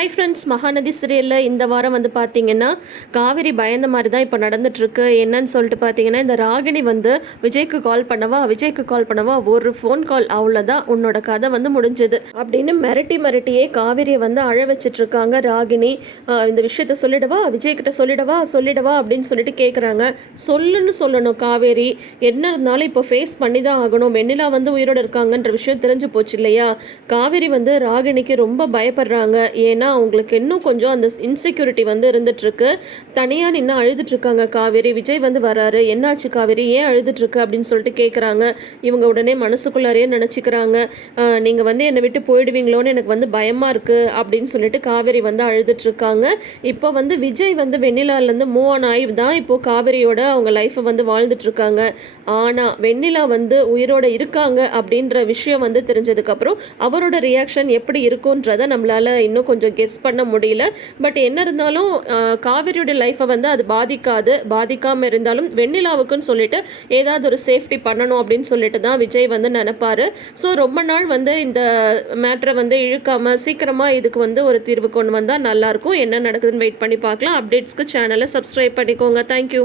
Hi friends, Mahanadi சீரியலில் இந்த வாரம் வந்து பார்த்தீங்கன்னா காவேரி பயந்த மாதிரி தான் இப்போ நடந்துட்டுருக்கு. என்னன்னு சொல்லிட்டு பார்த்தீங்கன்னா, இந்த ராகினி வந்து விஜய்க்கு கால் பண்ணவா ஒரு ஃபோன் கால் அவ்வளோதான், உன்னோட கதை வந்து முடிஞ்சது அப்படின்னு மிரட்டியே காவேரியை வந்து அழ வச்சிட்ருக்காங்க ராகினி. இந்த விஷயத்த விஜய்கிட்ட சொல்லிடவா அப்படின்னு சொல்லிட்டு கேட்குறாங்க. சொல்லணும் காவேரி, என்ன இருந்தாலும் இப்போ ஃபேஸ் பண்ணி தான் ஆகணும். வெண்ணிலா வந்து உயிரோடு இருக்காங்கன்ற விஷயம் தெரிஞ்சு போச்சு இல்லையா? காவேரி வந்து ராகினிக்கு ரொம்ப பயப்படுறாங்க. ஏன்னா அவங்களுக்கு இன்னும் கொஞ்சம் அந்த இன்செக்யூரிட்டி வந்து இருந்துகிட்ருக்கு. தனியாக நின்று அழுதுட்ருக்காங்க காவேரி. விஜய் வந்து வராரு, என்னாச்சு காவேரி, ஏன் அழுதுட்ருக்கு அப்படின்னு சொல்லிட்டு கேட்குறாங்க. இவங்க உடனே மனசுக்குள்ளாரையே நினச்சிக்கிறாங்க, நீங்கள் வந்து என்னை விட்டு போயிடுவீங்களோன்னு எனக்கு வந்து பயமாக இருக்குது அப்படின்னு சொல்லிட்டு காவேரி வந்து அழுதுட்ருக்காங்க. இப்போ வந்து விஜய் வந்து வெண்ணிலாலேருந்து மூவ் ஆன் ஆகி தான் இப்போது காவேரியோட அவங்க லைஃப்பை வந்து வாழ்ந்துட்டுருக்காங்க. ஆனால் வெண்ணிலா வந்து உயிரோடு இருக்காங்க அப்படின்ற விஷயம் வந்து தெரிஞ்சதுக்கப்புறம் அவரோட ரியாக்ஷன் எப்படி இருக்குன்றதை நம்மளால் இன்னும் கொஞ்சம் கெஸ் பண்ண முடியல. பட் என்ன இருந்தாலும் காவேரியோட லைஃப்பை வந்து அது பாதிக்காமல் இருந்தாலும் வெண்ணிலாவுக்குன்னு சொல்லிட்டு ஏதாவது ஒரு சேஃப்டி பண்ணணும் அப்படின்னு சொல்லிட்டு தான் விஜய் வந்து நினைப்பாரு. ஸோ ரொம்ப நாள் வந்து இந்த மேட்ரை வந்து இழுக்காமல் சீக்கிரமாக இதுக்கு வந்து ஒரு தீர்வு கொண்டு வந்தால் நல்லாயிருக்கும். என்ன நடக்குதுன்னு வெயிட் பண்ணி பார்க்கலாம். அப்டேட்ஸ்க்கு சேனலை சப்ஸ்கிரைப் பண்ணிக்கோங்க. தேங்க்யூ.